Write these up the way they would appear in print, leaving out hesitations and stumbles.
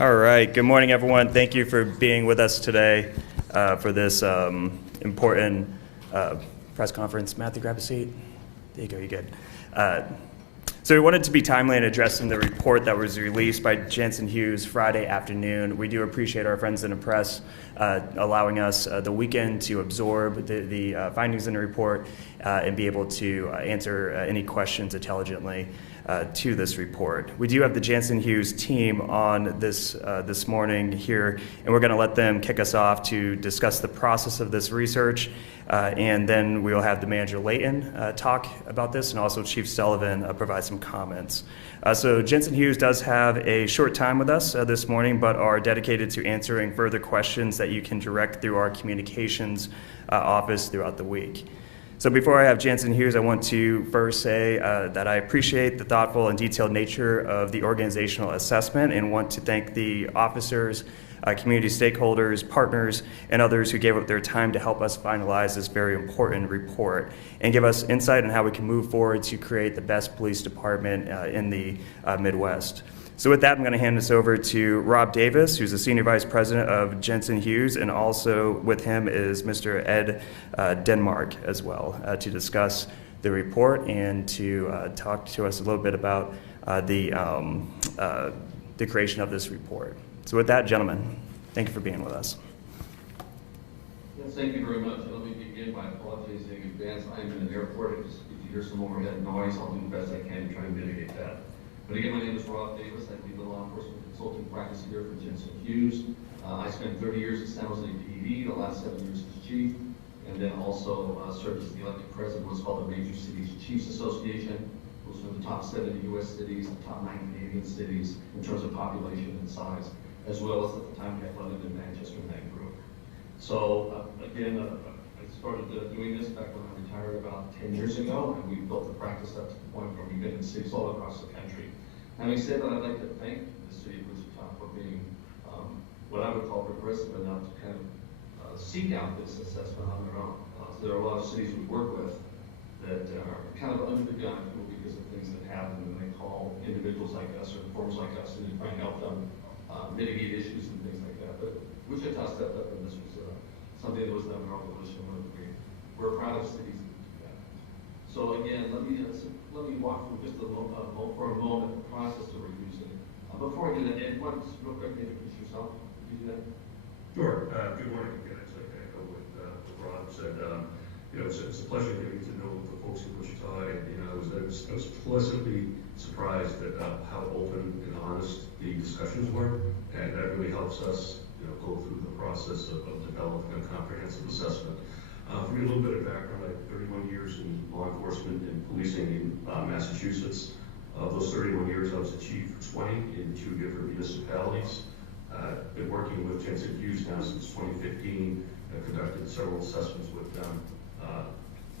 All right. Good morning, everyone. Thank you for being with us today for this important press conference. Matthew, grab a seat. There you go. You're good. So we wanted to be timely in addressing the report that was released by Jensen Hughes Friday afternoon. We do appreciate our friends in the press allowing us the weekend to absorb the findings in the report and be able to answer any questions intelligently to this report. We do have the Jensen Hughes team on this morning here, and we're going to let them kick us off to discuss the process of this research, and then we'll have the manager Layton talk about this, and also Chief Sullivan provide some comments. So Jensen Hughes does have a short time with us this morning, but are dedicated to answering further questions that you can direct through our communications office throughout the week. So before I have Jensen Hughes, I want to first say that I appreciate the thoughtful and detailed nature of the organizational assessment and want to thank the officers, community stakeholders, partners, and others who gave up their time to help us finalize this very important report and give us insight on how we can move forward to create the best police department in the Midwest. So with that, I'm going to hand this over to Rob Davis, who's the Senior Vice President of Jensen Hughes, and also with him is Mr. Ed Denmark as well, to discuss the report and to talk to us a little bit about the creation of this report. So with that, gentlemen, thank you for being with us. Yes, thank you very much. Let me begin by apologizing in advance. I'm in an airport. If you hear some overhead noise, I'll do the best I can to try and mitigate that. But again, my name is Rob Davis. I lead the law enforcement consulting practice here for Jensen Hughes. I spent 30 years at San Jose WPD, the last 7 years as chief, and then also served as the elected president of what's called the Major Cities Chiefs Association. Those are the top 70 U.S. cities, the top 9 Canadian cities in terms of population and size, as well as at the time we had London and Manchester in that group. So again, I started doing this back when I retired about 10 years ago, and we built the practice up to the point where we've been in cities all across the country. Having said that, I'd like to thank the city of Wichita for being what I would call progressive enough to kind of seek out this assessment on their own. So there are a lot of cities we work with that are kind of under the gun because of things that happen, and they call individuals like us or firms like us and try and help them mitigate issues and things like that. But Wichita stepped up, and this was something that was done in our coalition. We're proud of cities that do that. So again, let me walk through just for a moment the process that we're using. Before I do that, Ed, why don't you just real quick introduce yourself? Can you do that? Sure. Good morning again. I'd like to echo what Rob said. It's a pleasure getting to know the folks in Wichita. I was pleasantly surprised at how open and honest the discussions were, and that really helps us go through the process of developing a comprehensive assessment. For me, a little bit of background, I have 31 years in law enforcement and policing in Massachusetts. Of those 31 years, I was the chief for 20 in 2 different municipalities. I've been working with Jensen Hughes now since 2015. I've conducted several assessments with them,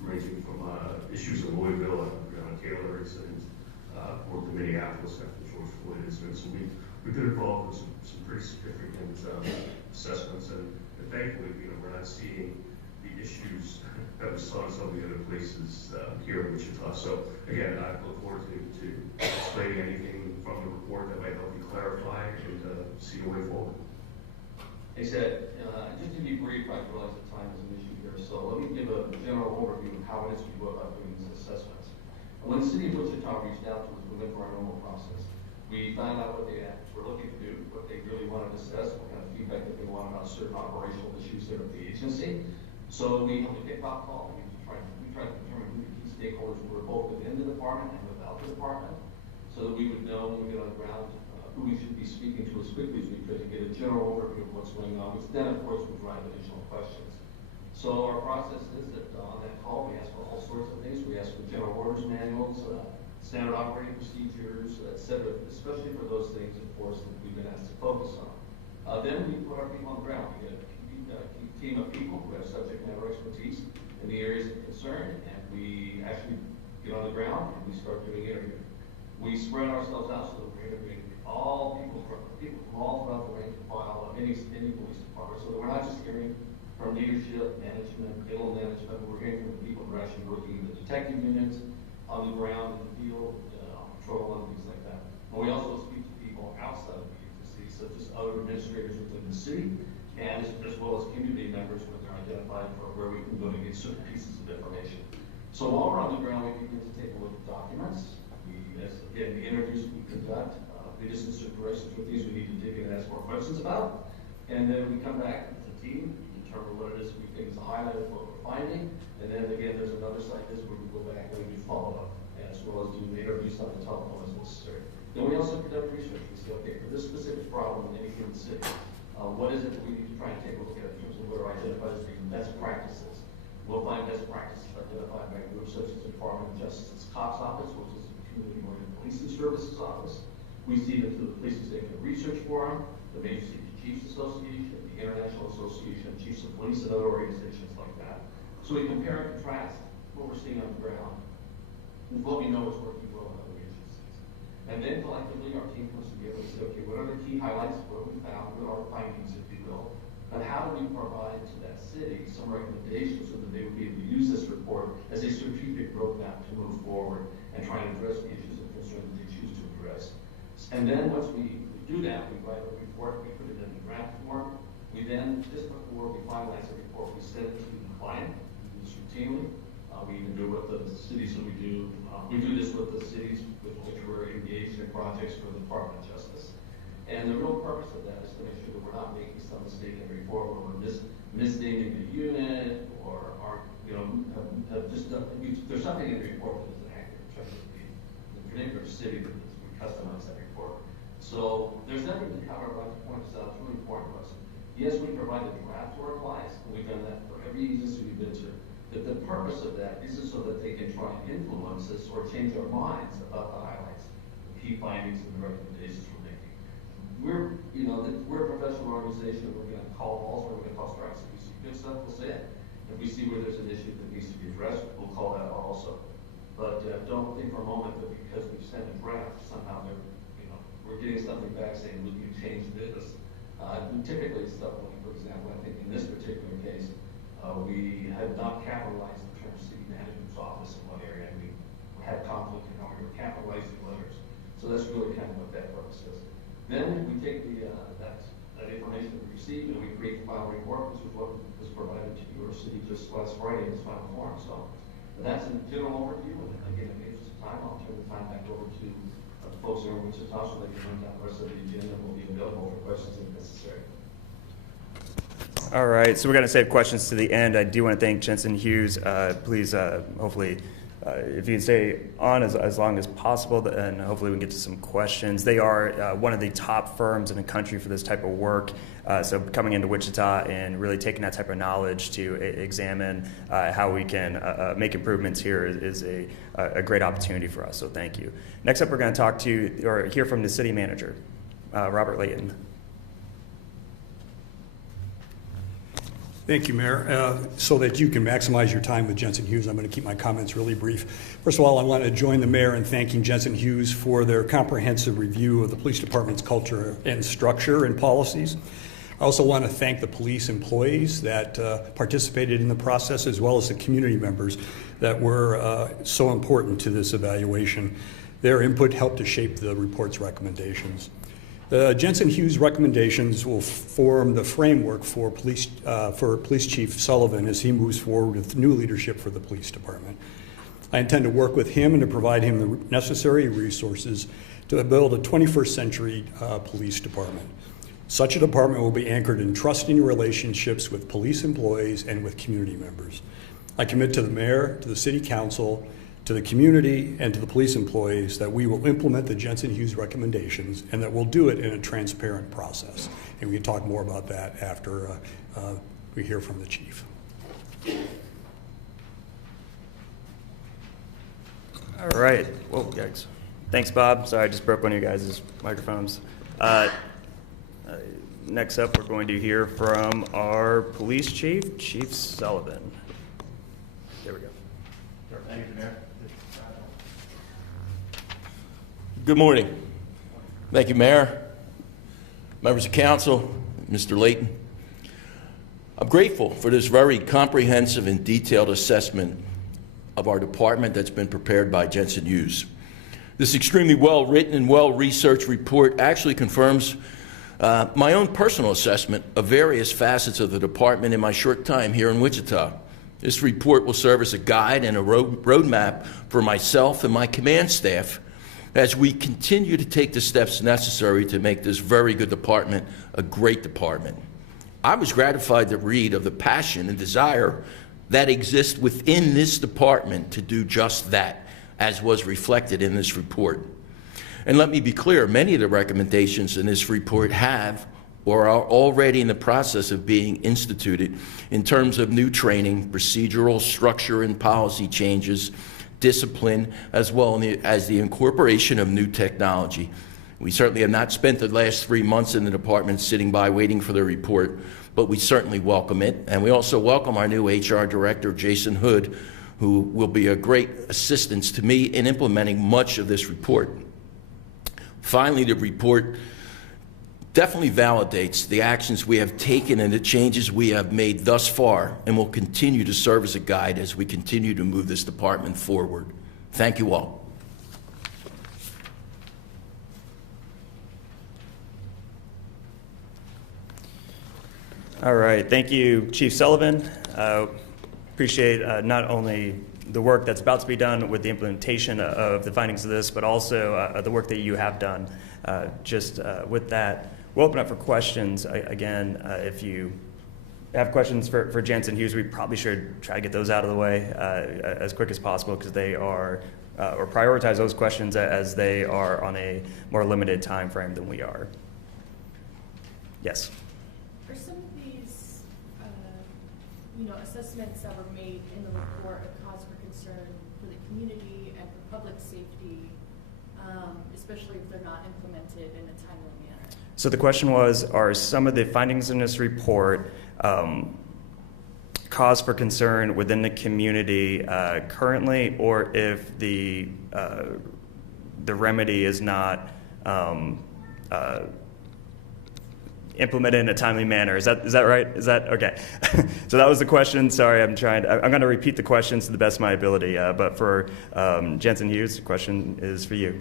ranging from issues in Louisville and the Breonna Taylor incident, worked in Minneapolis after the George Floyd incident. So we've been involved with some pretty significant assessments, and thankfully, we're not seeing the issues that we saw in some of the other places here in Wichita. So again, I look forward to explaining anything from the report that might help you clarify and see a way forward. He said, just to be brief, I realize that time is an issue here, so let me give a general overview of how it is we go about doing these assessments. When the city of Wichita reached out to us, we went through our normal process. We found out what they were looking to do, what they really wanted to assess, what kind of feedback that they wanted about certain operational issues there at the agency. So we held a kickoff call. We tried to determine who the key stakeholders were, both within the department and without the department, so that we would know when we get on the ground who we should be speaking to as quickly as we could to get a general overview of what's going on, which then, of course, would drive additional questions. So our process is that on that call, we ask for all sorts of things. We ask for general orders manuals, standard operating procedures, et cetera, especially for those things, of course, that we've been asked to focus on. Then we put our people on the ground. We get a team of people who have subject matter expertise in the areas of concern, and we actually get on the ground and we start doing interviewing. We spread ourselves out so that we're interviewing all people from all throughout the range and file of any police department, so that we're not just hearing from leadership, management, middle management, we're hearing from the people who are actually working in the detective units, on the ground, in the field, on patrol, and things like that. And we also speak to people outside of the agency, such as other administrators within the city, and as well as community members when they're identifying for where we can go to get certain pieces of information. So while we're on the ground, we begin to take a look at documents. Again, the interviews we conduct, lead us in certain directions with these we need to dig in and ask more questions about. And then we come back as a team, determine what it is we think is a highlight of what we're finding. And then again, there's another side of this where we go back and we do follow-up, as well as do the interviews on the telephone as necessary. Then we also conduct research. We say, okay, for this specific problem in any given city, what is it that we need to try and take a look at in terms of what are identified as being best practices? We'll find best practices identified by groups such as the Department of Justice's COPS office, which is the Community Oriented Policing Services office. We see them through the Police Executive Research Forum, the Major City Chiefs Association, the International Association of Chiefs of Police, and other organizations like that. So we compare and contrast what we're seeing on the ground with what we know is working well in other agencies. And then collectively, our team comes together and say, okay, what are the key highlights? What have we found? What are our findings, if you will? And how do we provide to that city some recommendations so that they would be able to use this report as a strategic roadmap to move forward and try and address the issues and concerns they choose to address. And then once we do that, we write a report, we put it in a draft form. We then, just before we finalize the report, we send it to the client. We do this routinely. We even do it with the cities that we do. We do this with the cities with which we're engaged in projects for the Department of Justice. And the real purpose of that is to make sure that we're not making some mistake in the report where we're misnaming the unit or there's something in the report that isn't accurate in terms of the particular city that we customize that report. So there's nothing to cover. I'd like to point this out. It's really important to us. Yes, we provide the draft to our clients, and we've done that for every agency we've been to. But the purpose of that isn't so that they can try and influence us or change our minds about the highlights, the key findings, and the recommendations we're making. We're a professional organization. We're going to call balls, we're going to call strikes. If we see good stuff, we'll say it. If we see where there's an issue that needs to be addressed, we'll call that out also. But don't think for a moment that because we've sent a draft, somehow we're getting something back saying we can change this. Typically, stuff like, for example, I think in this particular case, we have not capitalized the term city manager's office in one area, and we had conflict in how we were capitalizing letters. So that's really kind of what that purpose is. Then we take that information we received and we create the final report, which is what was provided to your city just last Friday in its final form. So that's a general overview, and again, in the interest of time, I'll turn the time back over to the folks here in Wichita so they can run down the rest of the agenda and we'll be available for questions if necessary. All right, so we're going to save questions to the end. I do want to thank Jensen Hughes. Please, hopefully, if you can stay on as long as possible, and hopefully we can get to some questions. They are one of the top firms in the country for this type of work. So coming into Wichita and really taking that type of knowledge to examine how we can make improvements here is a great opportunity for us. So thank you. Next up, we're going to hear from the city manager, Robert Layton. Thank you, Mayor. So that you can maximize your time with Jensen Hughes, I'm going to keep my comments really brief. First of all, I want to join the mayor in thanking Jensen Hughes for their comprehensive review of the police department's culture and structure and policies. I also want to thank the police employees that participated in the process, as well as the community members that were so important to this evaluation. Their input helped to shape the report's recommendations. The Jensen Hughes recommendations will form the framework for Police Chief Sullivan as he moves forward with new leadership for the police department. I intend to work with him and to provide him the necessary resources to build a 21st century police department. Such a department will be anchored in trusting relationships with police employees and with community members. I commit to the mayor, to the city council, to the community, and to the police employees that we will implement the Jensen Hughes recommendations and that we'll do it in a transparent process. And we can talk more about that after we hear from the chief. All right. Whoa, yikes. Thanks, Bob. Sorry, I just broke one of you guys' microphones. Next up, we're going to hear from our police chief, Chief Sullivan. There we go. Thank you, Mayor. Good morning. Thank you, Mayor, members of council, Mr. Layton. I'm grateful for this very comprehensive and detailed assessment of our department that's been prepared by Jensen Hughes. This extremely well-written and well-researched report actually confirms My own personal assessment of various facets of the department in my short time here in Wichita. This report will serve as a guide and a roadmap for myself and my command staff as we continue to take the steps necessary to make this very good department a great department. I was gratified to read of the passion and desire that exists within this department to do just that, as was reflected in this report. And let me be clear, many of the recommendations in this report have or are already in the process of being instituted in terms of new training, procedural structure and policy changes, discipline, as well as the incorporation of new technology. We certainly have not spent the last 3 months in the department sitting by waiting for the report, but we certainly welcome it. And we also welcome our new HR director, Jason Hood, who will be a great assistance to me in implementing much of this report. Finally, the report definitely validates the actions we have taken and the changes we have made thus far, and will continue to serve as a guide as we continue to move this department forward. Thank you all. All right, thank you, Chief Sullivan. Appreciate not only the work that's about to be done with the implementation of the findings of this, but also the work that you have done. With that, we'll open up for questions. Again, if you have questions for Jansen Hughes, we probably should try to get those out of the way as quick as possible, because they are, or prioritize those questions as they are on a more limited time frame than we are. Yes. Are some of these, assessments that were made in the report a cause for concern for the community and for public safety, especially if they're not implemented in a timely manner? So the question was, are some of the findings in this report cause for concern within the community currently, or if the remedy is not implemented in a timely manner? Is that right? Is that okay? So that was the question. Sorry, I'm going to repeat the questions to the best of my ability. But for Jansen Hughes, the question is for you.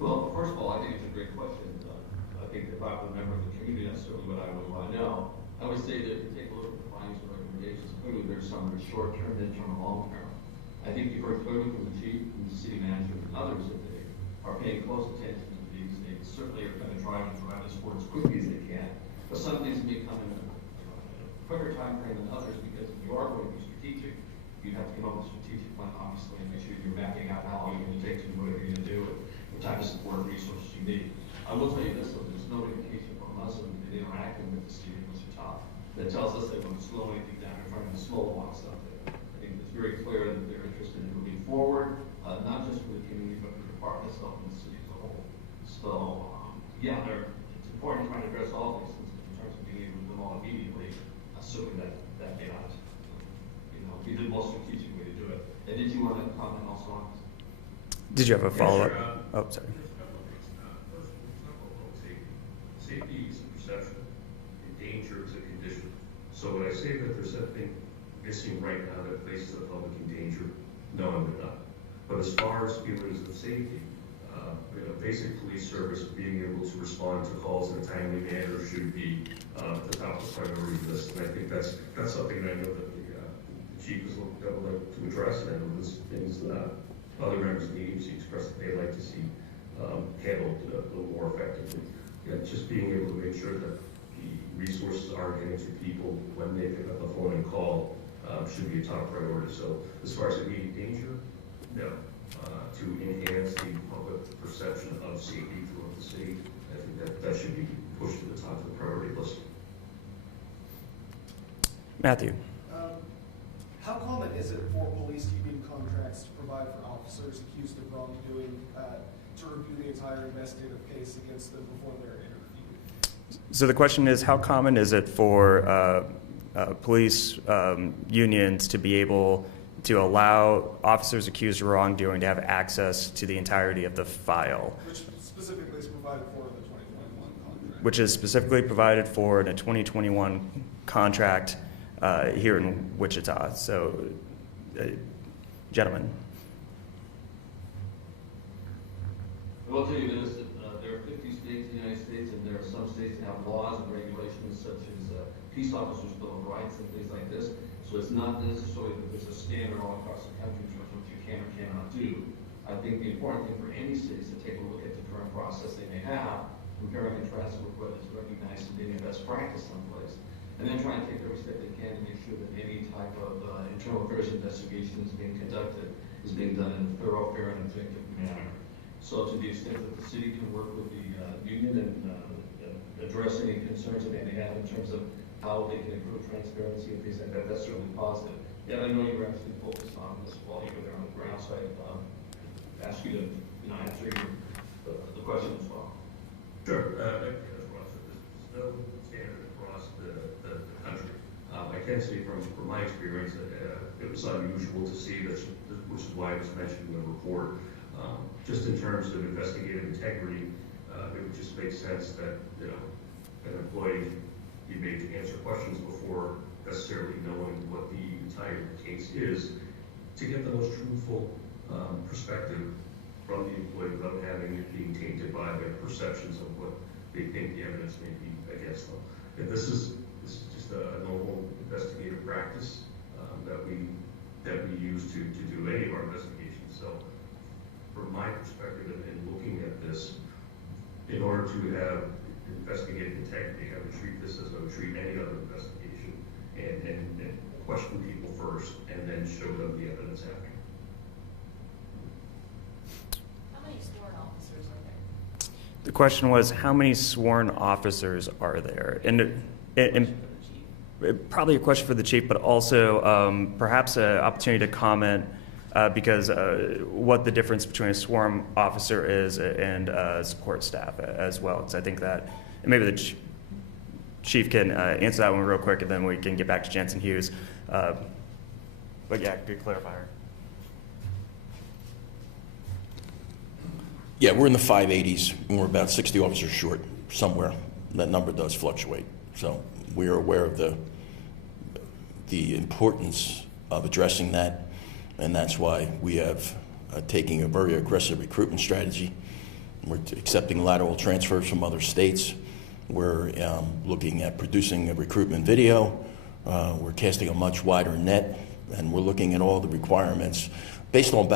Well, first of all, I think it's a great question. I think if I were a member of the community, that's certainly what I would want to know. I would say that if you take a look at the findings and recommendations, clearly there's some that are short-term, midterm, and long-term. I think you've heard clearly from the chief, from the city manager, and others that they are paying close attention to these. They certainly are going to try this forward as quickly as they can. But some things may come in a quicker time frame than others, because if you are going to be strategic, you have to come up with a strategic plan, obviously, and make sure you're mapping out how long you're going to take to do whatever you're going to do and what type of support and resources you need. I will tell you this, though, there's no indication from us in interacting with the city of Wichita that tells us they want to slow anything down or trying to slow walk something. I think it's very clear that they're interested in moving forward, not just for the community, but for the department itself and the city as a whole. So, yeah, it's important trying to address all these things in terms of being able to do them all immediately, assuming that may not, be the most strategic way to do it. And did you want to comment also on this? Did you have a follow-up? Yeah, sure. Oh, sorry. First, it's not about safety. Safety is a perception, and danger is a condition. So when I say that there's something missing right now that places the public in danger, no, I'm not. But as far as feelings of safety, basic police service being able to respond to calls in a timely manner should be at the top of the priority list. And I think that's something that I know that the chief would like to address, and those things that other members of the agency expressed that they'd like to see handled a little more effectively. Just being able to make sure that the resources are getting to people when they pick up the phone and call should be a top priority. So as far as immediate danger, no. To enhance the public perception of safety throughout the city, I think that should be pushed to the top of the priority list. Matthew. How common is it for police union contracts to provide for officers accused of wrongdoing to review the entire investigative case against them before they're interviewed? So the question is, how common is it for police unions to be able to allow officers accused of wrongdoing to have access to the entirety of the file? Which specifically is provided for in the 2021 contract. Which is specifically provided for in a 2021 contract here in Wichita. So, gentlemen. I will tell you this, there are 50 states in the United States, and there are some states that have laws and regulations such as peace officers' bill of rights and things like this. So it's not necessarily that there's a standard all across the country in terms of what you can or cannot do. I think the important thing for any city is to take a look at the current process they may have, compare and contrast with what is recognized as being a best practice someplace, and then try and take every step they can to make sure that any type of internal affairs investigation is being conducted is being done in a thorough, fair, and objective manner. So to the extent that the city can work with the union and address any concerns that they may have in terms of how they can improve transparency and things like that, that's certainly positive. Yeah, I know you were actually focused on this while you were there on the ground, so I ask you to answer the question as well. Sure. Thank you, Ross. There's no standard across the country. I can say from my experience that it was unusual to see this, which is why it was mentioned in the report. Just in terms of investigative integrity, it would just make sense that an employee be made to answer questions before necessarily knowing what the entire case is, to get the most truthful perspective from the employee without having it being tainted by their perceptions of what they think the evidence may be against them. And this is just a normal investigative practice that we use to do any of our investigations. So from my perspective in looking at this, in order to have investigative integrity, I would treat this as I would treat any other investigation and question people first and then show them the evidence after. How many sworn officers are there? The question was, how many sworn officers are there? And probably a question for the chief, but also perhaps an opportunity to comment because what the difference between a sworn officer is and support staff as well. Because I think that, and maybe the chief can answer that one real quick, and then we can get back to Jensen Hughes. But yeah, good clarifier. Yeah, we're in the 580s, and we're about 60 officers short somewhere. That number does fluctuate. So we are aware of the importance of addressing that, and that's why we have taking a very aggressive recruitment strategy. We're accepting lateral transfers from other states. We're looking at producing a recruitment video. We're casting a much wider net, and we're looking at all the requirements based on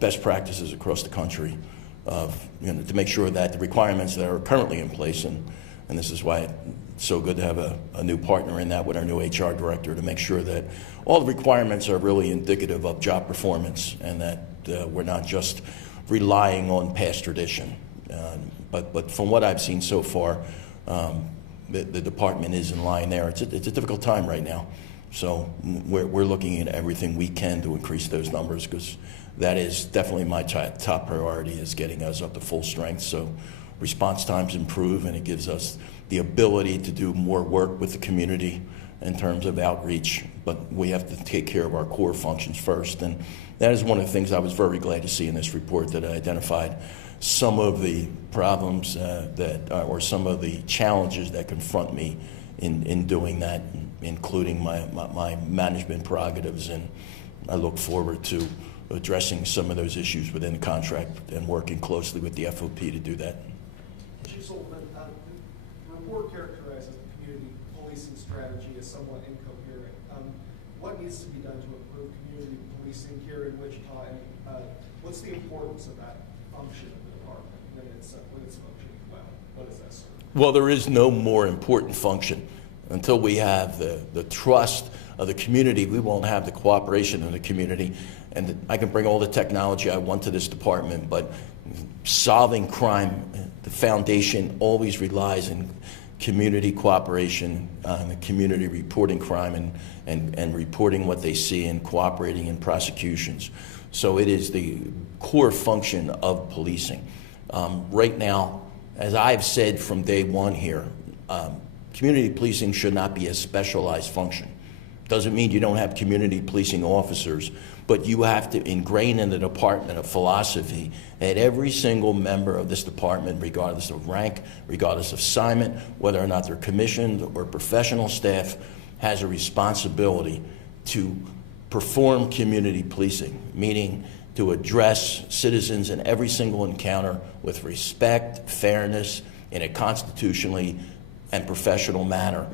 best practices across the country to make sure that the requirements that are currently in place, and this is why it's so good to have a new partner in that with our new HR director, to make sure that all the requirements are really indicative of job performance and that we're not just relying on past tradition. But from what I've seen so far, the department is in line there. It's a difficult time right now. So we're looking at everything we can to increase those numbers, because that is definitely my top priority, is getting us up to full strength. So response times improve, and it gives us the ability to do more work with the community in terms of outreach. But we have to take care of our core functions first. And that is one of the things I was very glad to see in this report, that I identified some of the problems or some of the challenges that confront me in doing that, including my management prerogatives. And I look forward to addressing some of those issues within the contract and working closely with the FOP to do that. Chief Sullivan, the report characterizes the community policing strategy as somewhat incoherent. What needs to be done to improve community policing here in Wichita, and what's the importance of that function of the department when it's functioning well? What does that serve? Well, there is no more important function. Until we have the trust of the community, we won't have the cooperation of the community. And I can bring all the technology I want to this department, but solving crime, the foundation always relies on community cooperation, the community reporting crime and reporting what they see and cooperating in prosecutions. So it is the core function of policing. Right now, as I've said from day one here, community policing should not be a specialized function. Doesn't mean you don't have community policing officers, but you have to ingrain in the department a philosophy that every single member of this department, regardless of rank, regardless of assignment, whether or not they're commissioned or professional staff, has a responsibility to perform community policing, meaning to address citizens in every single encounter with respect, fairness, in a constitutionally and professional manner.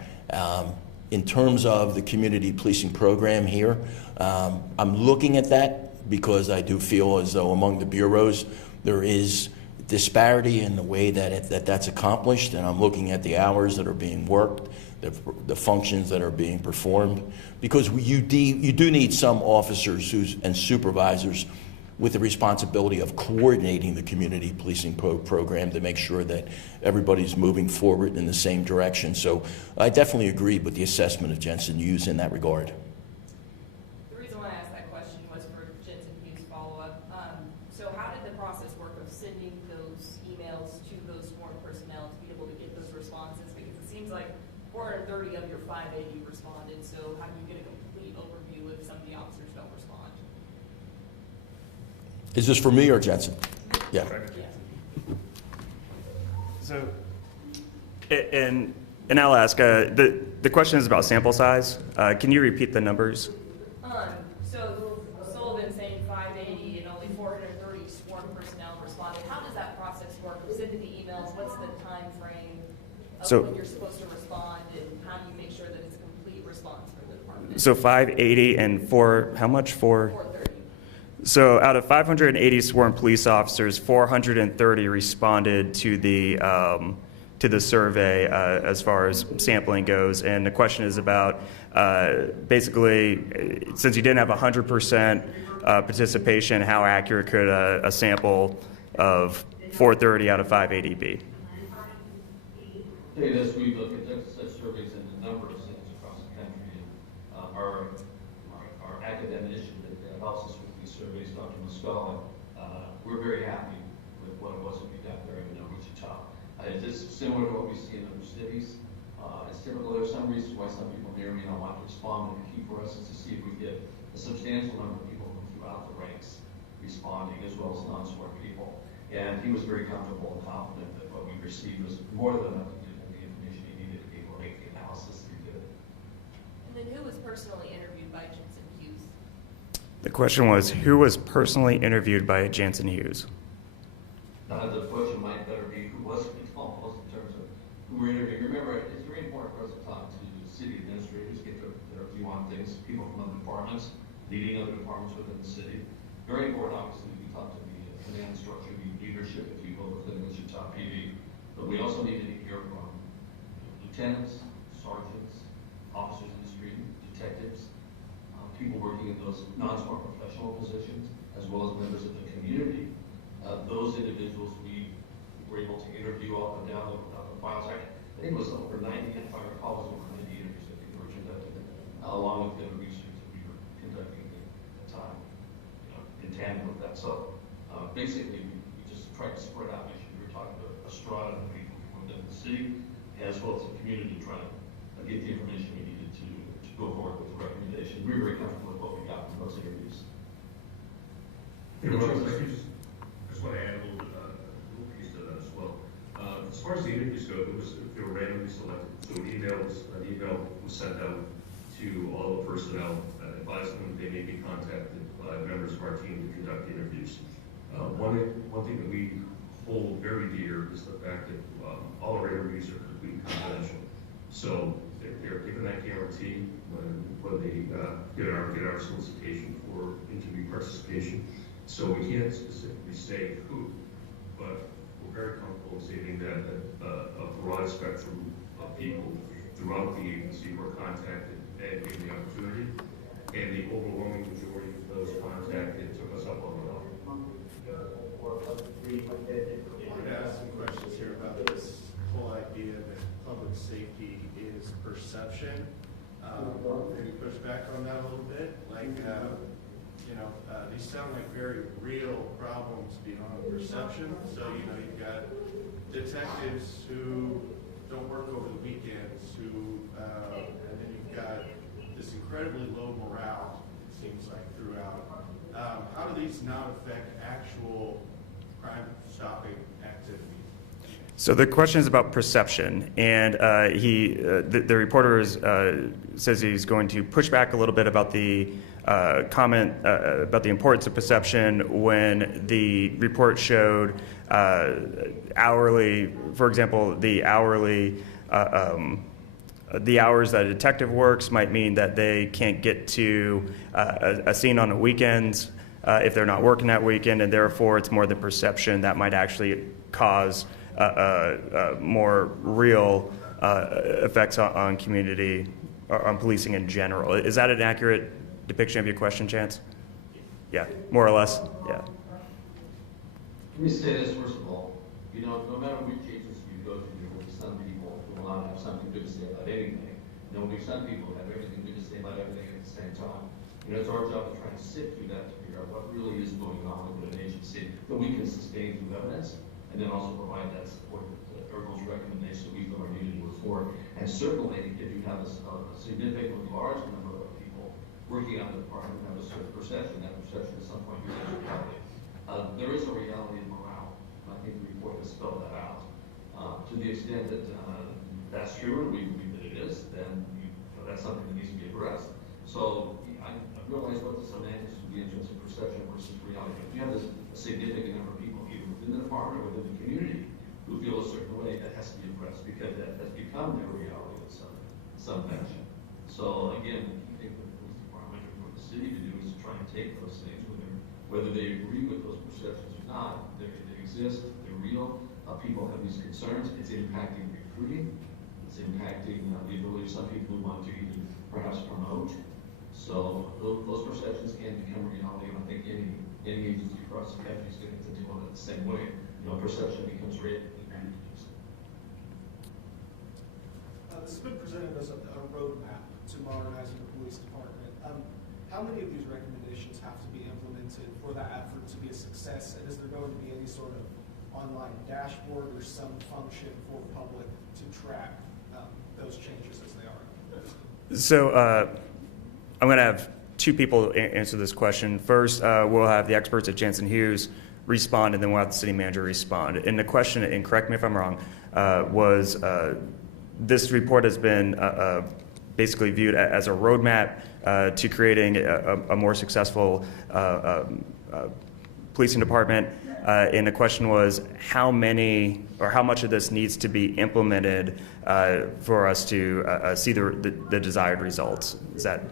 In terms of the community policing program here, I'm looking at that because I do feel as though among the bureaus there is disparity in the way that that's accomplished, and I'm looking at the hours that are being worked, the functions that are being performed, because you do need some officers and supervisors with the responsibility of coordinating the community policing program to make sure that everybody's moving forward in the same direction. So I definitely agree with the assessment of Jensen Hughes in that regard. The reason why I asked that question was for Jensen Hughes' follow-up. So how did the process work of sending those emails to those sworn personnel to be able to get those responses? Because it seems like 430 of your 580 responded, so how do you get a complete overview if some of the officers don't respond? Is this for me or Jensen? Yeah. So, and I'll ask, the question is about sample size. Can you repeat the numbers? So Sullivan saying 580 and only 430 sworn personnel responded. How does that process work? You send the emails, what's the time frame of when you're supposed to respond, and how do you make sure that it's a complete response for the department? So 580 and how much? 430. So out of 580 sworn police officers, 430 responded to the survey as far as sampling goes. And the question is about basically, since you didn't have 100% participation, how accurate could a sample of 430 out of 580 be? As we look at such surveys in a number of cities across the country, our academician that helps us with these surveys, Dr. Muscala, we're very happy with what it was that we got there in Wichita. It's similar to what we see in other cities. It's typical. There are some reasons why some people may or may not want to respond, but the key for us is to see if we get a substantial number of people from throughout the ranks responding, as well as non-sworn people. And he was very comfortable and confident that what we received was more than enough to give him the information he needed to be able to make the analysis that he did. And then who was personally interviewed by Jensen Hughes? The question was, who was personally interviewed by Jensen Hughes? The question might better be who wasn't involved in terms of who we're interviewing. Remember, it's very important for us to talk to city administrators, get their view on things, people from other departments, leading other departments within the city. Very important, obviously, we talk to the command structure, the leadership, if you will, within Wichita PD. But we also need to hear from lieutenants, sergeants, officers in the street, detectives, people working in those non-sworn professional positions, as well as members of the community. Those individuals we were able to interview up and down the files. I think it was over 90, if I recall, it was over 90 interviews that we were conducting, along with the research that we were conducting at the time, in tandem with that. So basically, we just tried to spread out issues. We were talking to a strata of people from within the city, as well as the community, trying to get the information we needed to go forward with the recommendation. We were very comfortable with what we got from those interviews. I just want to add a little piece to that as well. As far as the interviews go, they were randomly selected. So an email was sent out to all the personnel, advising them they may be contacted by members of our team to conduct interviews. One thing that we hold very dear is the fact that all our interviews are completely confidential. So they're given that guarantee when they get our solicitation for interview participation. So we can't specifically say who, but we're very comfortable stating that a broad spectrum of people throughout the agency were contacted and given the opportunity, and the overwhelming majority of those contacted took us up on the offer. I wanted to ask some questions here about this whole idea that public safety is perception. Maybe push back on that a little bit. Like, these sound like very real problems beyond perception. So, you've got detectives who don't work over the weekends, and then you've got this incredibly low morale, it seems like, throughout. How do these not affect actual crime-stopping activity? So the question is about perception, and the reporter says he's going to push back a little bit about the comment about the importance of perception when the report showed hourly, for example, the hours that a detective works might mean that they can't get to a scene on the weekends if they're not working that weekend, and therefore it's more the perception that might actually cause more real effects on community, or on policing in general. Is that an accurate depiction of your question, Chance? Yeah, more or less, yeah. Let me say this first of all, no matter which agency you go to, there will be some people who will not have something good to say about anything. There will be some people who have everything good to say about everything at the same time. It's our job to try and sift through that to figure out what really is going on within an agency that we can sustain through evidence, and then also provide that support that those recommendations that we feel are needed to move forward. And certainly, if you have a significantly large number of people working on the department and have a certain perception, that perception at some point becomes a reality. There is a reality of morale. I think the report has spelled that out. To the extent that that's true, and we believe that it is, then that's something that needs to be addressed. So I realize what the semantics would be in terms of perception versus reality. If you have a significant number of people, either within the department or within the community, who feel a certain way, that has to be addressed, because that has become their reality in some fashion. So again, the key thing for the police department or for the city to do is to try and take those things, whether they agree with those perceptions or not. They exist, they're real. People have these concerns. It's impacting recruiting. It's impacting the ability of some people who want to even perhaps promote. So those perceptions can become reality, and I think any agency across the country is going to deal with it the same way. Perception becomes real. This has been presented as a roadmap to modernizing the police department. How many of these recommendations have to be implemented for that effort to be a success? And is there going to be any sort of online dashboard or some function for the public to track those changes as they are? So I'm going to have two people answer this question. First, we'll have the experts at Jansen Hughes respond, and then we'll have the city manager respond. And the question, and correct me if I'm wrong, was this report has been basically viewed as a roadmap to creating a more successful policing department. And the question was how many or how much of this needs to be implemented for us to see the desired results. Is that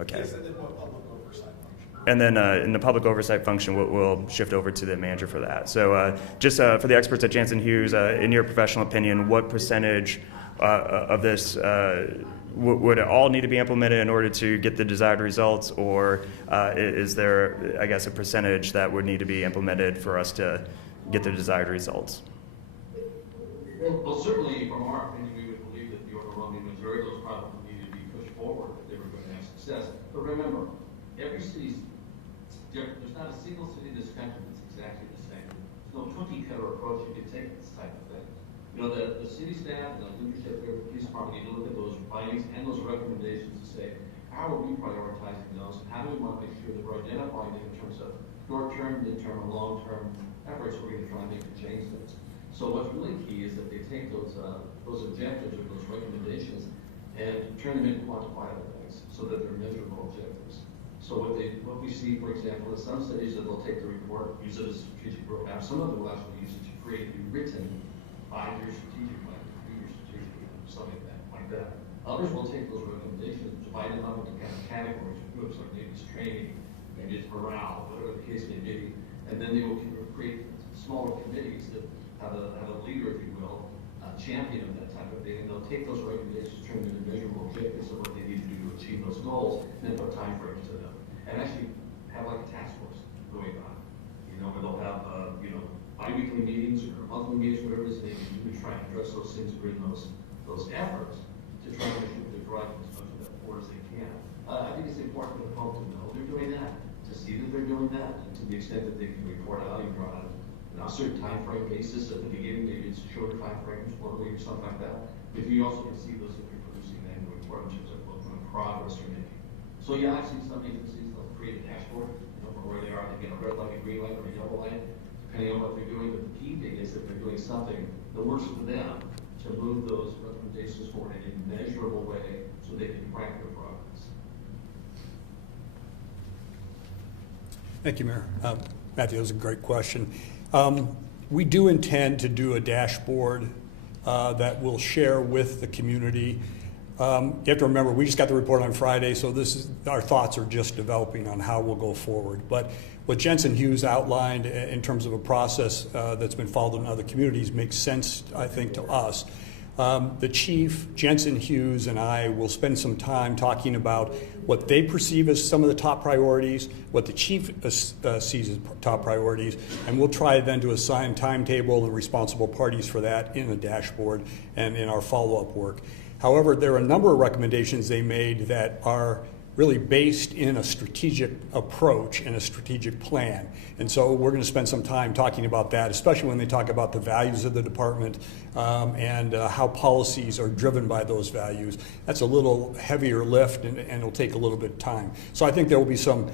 okay? Yes, and then what public oversight function? And then in the public oversight function, we'll shift over to the manager for that. So just for the experts at Jansen Hughes, in your professional opinion, what percentage of this would it all need to be implemented in order to get the desired results, or is there, I guess, a percentage that would need to be implemented for us to get the desired results? Well, certainly, from our opinion, we would believe that the overwhelming majority of those probably needed to be pushed forward if they were going to have success. But remember, every city's different. There's not a single city in this country that's exactly the same. There's no cookie-cutter approach you can take to this type of thing. The city staff and the leadership of the police department need to look at those findings and those recommendations to say, how are we prioritizing those? How do we want to make sure that we're identifying them in terms of short-term, mid-term, and long-term efforts we're going to try and make to change things? So what's really key is that they take those objectives or those recommendations and turn them into quantifiable things so that they're measurable objectives. So what we see, for example, in some cities that they'll take the report, use it as a strategic roadmap. Some of them will actually use it to create a written 5-year strategic plan, 3-year strategic plan, something like that. Others will take those recommendations, divide them up into kind of categories or groups, like maybe it's training, maybe it's morale, whatever the case may be, and then they will create smaller committees that have a leader, if you will, champion of that type of thing, and they'll take those recommendations, turn them into measurable objectives of what they need to do to achieve those goals, and then put time frames to them, and actually have like a task force going on, where they'll have bi-weekly meetings or monthly meetings, whatever it is they can do to try and address those things, bring those efforts to try and make sure they're driving as much of that forward as they can. I think it's important for the public to know they're doing that, to see that they're doing that, and to the extent that they can report out either on a certain time frame basis at the beginning, maybe it's shorter time frames, 1 week or something like that. But you also can see those if you're producing an annual report in terms of what kind of progress you're making. So yeah, I've seen some agencies they'll create a dashboard, for where they are. They get a red light, a green light, or a yellow light, depending on what they're doing. But the key thing is that they're doing something that works for them to move those recommendations forward in a measurable way so they can track their progress. Thank you, Mayor. Matthew, that was a great question. We do intend to do a dashboard that we'll share with the community. You have to remember, we just got the report on Friday, so our thoughts are just developing on how we'll go forward. But what Jensen Hughes outlined in terms of a process that's been followed in other communities makes sense, I think, to us. The chief, Jensen Hughes, and I will spend some time talking about what they perceive as some of the top priorities, what the chief sees as top priorities, and we'll try then to assign timetable and responsible parties for that in the dashboard and in our follow-up work. However, there are a number of recommendations they made that are really based in a strategic approach and a strategic plan. And so we're going to spend some time talking about that, especially when they talk about the values of the department and how policies are driven by those values. That's a little heavier lift and it'll take a little bit of time. So I think there will be some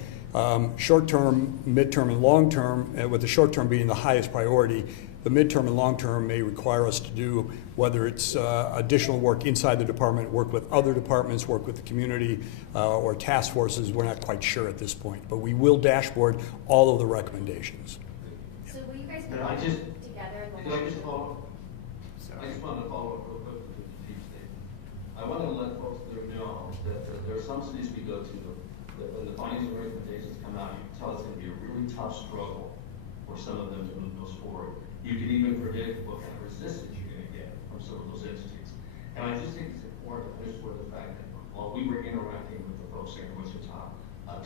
short-term, mid-term, and long-term, with the short-term being the highest priority. The midterm and long-term may require us to do, whether it's additional work inside the department, work with other departments, work with the community, or task forces. We're not quite sure at this point, but we will dashboard all of the recommendations. So will you guys be And I working just- together in the Can I just long follow? I just wanted to follow up real quick with the chief statement. I want to let folks know that there are some cities we go to that when the findings and recommendations come out, you can tell it's going to be a really tough struggle for some of them to move those forward. You can even predict what kind of resistance you're going to get from some of those entities. And I just think it's important to underscore the fact that while we were interacting with the folks here in Wichita,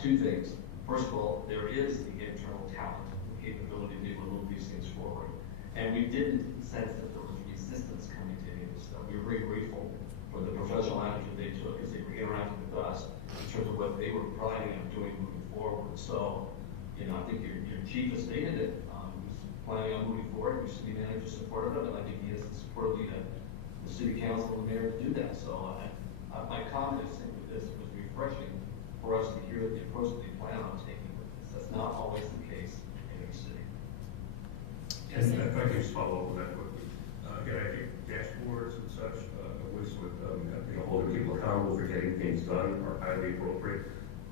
two things. First of all, there is the internal talent and capability to be able to move these things forward. And we didn't sense that there was resistance coming to any of this stuff. We were very grateful for the professional attitude they took as they were interacting with us in terms of what they were planning on doing moving forward. So, I think your chief has stated it. Planning on moving forward, your city manager supported it, and I think he has the support of the city council and the mayor to do that. So my confidence in this was refreshing for us to hear the approach that they plan on taking with this. That's not always the case in your city. And if I could just follow up on that quickly. Again, I think dashboards and such, with holding people accountable for getting things done are highly appropriate.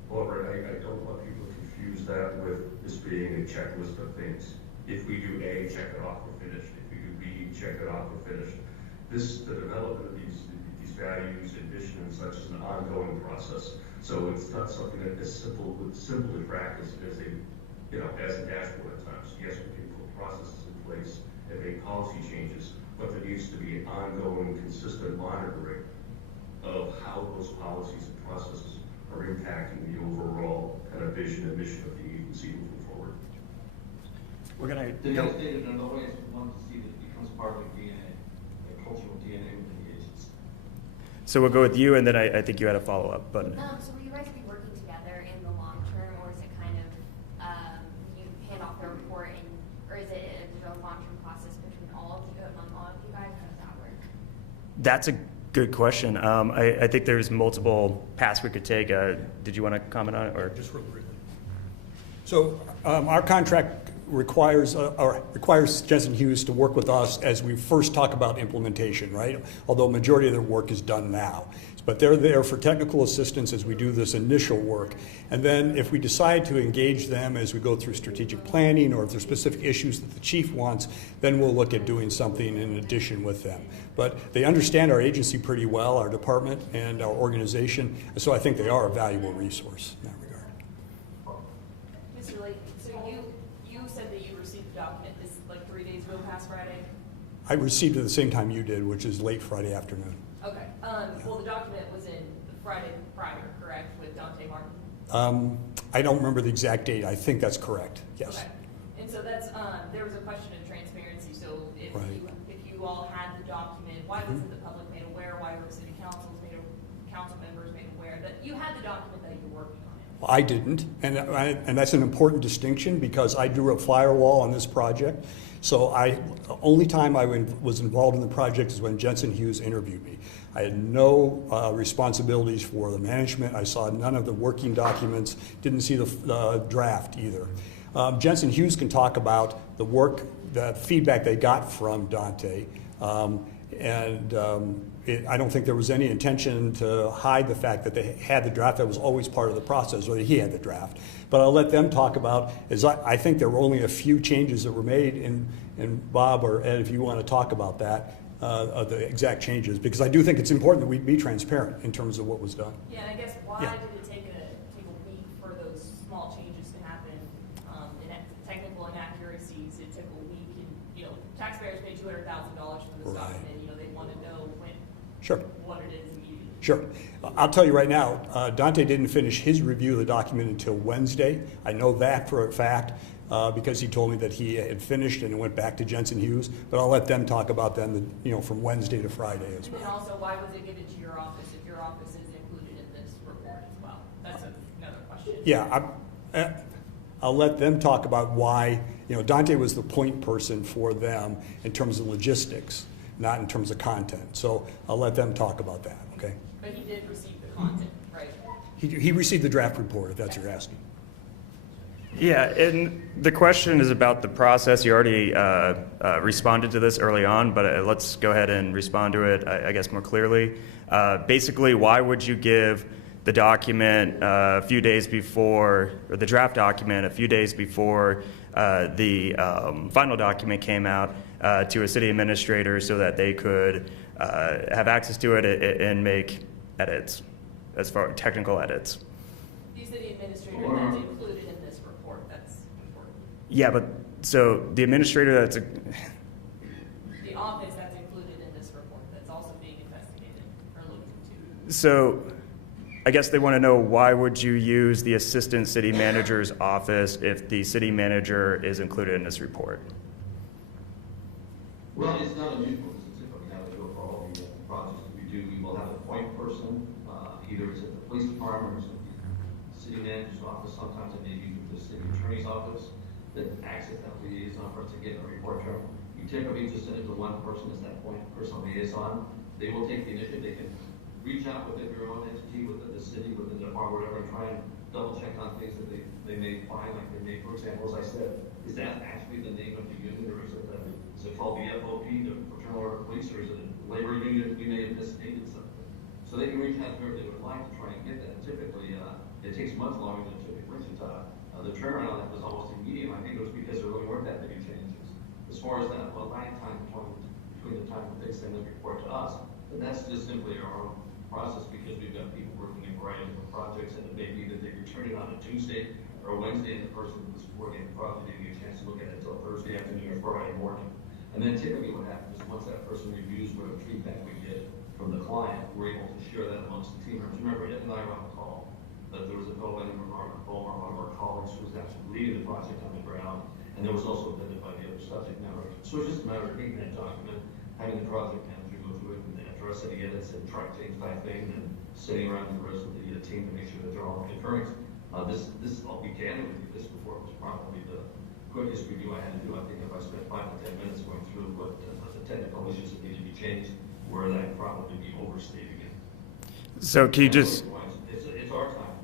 However, I don't want people to confuse that with this being a checklist of things. If we do A, check it off, we're finished. If we do B, check it off, we're finished. The development of these values and vision and such is an ongoing process. So it's not something that is simple to practice as a dashboard at times. Yes, we can put processes in place and make policy changes, but there needs to be an ongoing, consistent monitoring of how those policies and processes are impacting the overall kind of vision and mission of the agency moving forward. We're going The other thing that in other ways we want to see that it becomes part of the DNA, the cultural DNA within the agency. So we'll go with you, and then I think you had a follow-up. But So will you guys be working together in the long term, or is it kind of you hand off the report, or is it a long-term process between all of you guys? How does that work? that's a good question. I think there's multiple paths we could take. Did you want to comment on it, or just real briefly? So our contract requires Jensen Hughes to work with us as we first talk about implementation, right? Although majority of their work is done now. But they're there for technical assistance as we do this initial work. And then if we decide to engage them as we go through strategic planning, or if there's specific issues that the chief wants, then we'll look at doing something in addition with them. But they understand our agency pretty well, our department and our organization, and so I think they are a valuable resource in that regard. Mr. Layton, so you said that you received the document this like 3 days ago past Friday? I received it at the same time you did, which is late Friday afternoon. Okay. Well, the document was in Friday prior, correct, with Dante Martin? I don't remember the exact date. I think that's correct, yes. Okay. And so that's, there was a question of transparency. So if Right. if you all had the document, why wasn't the public made aware? Why were city council members made aware that you had the document that you were working on it? Well, I didn't, and that's an important distinction because I drew a firewall on this project. So the only time I was involved in the project is when Jensen Hughes interviewed me. I had no responsibilities for the management. I saw none of the working documents, didn't see the draft either. Jensen Hughes can talk about the work, the feedback they got from Dante, And I don't think there was any intention to hide the fact that they had the draft. That was always part of the process, or that he had the draft. But I'll let them talk about, I think there were only a few changes that were made, and Bob or Ed, if you want to talk about that, of the exact changes, because I do think it's important that we be transparent in terms of what was done. Yeah, and I guess why Yeah. did it take a week for those small changes to happen? Technical inaccuracies, it took a week, and taxpayers paid $200,000 for this Right. document. They want to know Sure. what it is immediately. Sure. I'll tell you right now, Dante didn't finish his review of the document until Wednesday. I know that for a fact because he told me that he had finished and it went back to Jensen Hughes. But I'll let them talk about them, from Wednesday to Friday as And well. then also, why was it given to your office if your office is included in this report as well? That's another question. Yeah, I'll let them talk about why. Dante was the point person for them in terms of logistics, not in terms of content. So I'll let them talk about that, okay? But he did receive the content, right? He received the draft report, if that's what you're asking. Yeah, and the question is about the process. You already responded to this early on, but let's go ahead and respond to it, I guess, more clearly. Basically, why would you give the document a few days before, or the draft document a few days before the final document came out to a city administrator so that they could have access to it and make edits, as far as technical edits? The city administrator that's included in this report, that's important. Yeah, but so the administrator that's The office that's included in this report that's also being investigated or looked into. so I guess they want to know, why would you use the assistant city manager's office if the city manager is included in this report? Well, it's not unusual. This is typically how we do it for all the projects that we do. We will have a point person, either it's at the police department or it's at the city manager's office. Sometimes it may be the city attorney's office that acts as that liaison for us to get a report to. You typically just send it to one person as that point person liaison. They will take the initiative. They can reach out within your own entity, within the city, within the department, whatever, and try and double check on things that they may find. Like they may, for example, as I said, is that actually the name of the unit, or is it called the FOP, the Fraternal Order of Police, or is it a labor union? We may have misstated something. So they can reach out to whoever they would like to try and get that. Typically, it takes much longer than typically to talk. The turnaround on that was almost immediate. I think it was because there really weren't that many changes. As far as that, lag time between the time that they send the report to us, but that's just simply our own process, because we've got people working in a variety of different projects, and it may be that they return it on a Tuesday or a Wednesday, and the person who was working the project didn't get a chance to look at it until Thursday afternoon or Friday morning. And then typically what happens is once that person reviews whatever feedback we get from the client, we're able to share that amongst the team members. Remember, Ed and I were on the call, but there was a fellow by the name of Robert Bowman, one of our colleagues, who was actually leading the project on the ground, and there was also attended by the other subject matter. So it's just a matter of taking that document, having the project manager go through it and address any edits and try to change that thing, and sitting around with the rest of the team to make sure that they're all concurrent. This, I'll be candid with you, this report was probably the quickest review I had to do. I think if I spent 5 to 10 minutes going through what the technical issues that need to be changed, where that probably be overstating it. So can you just It's our time.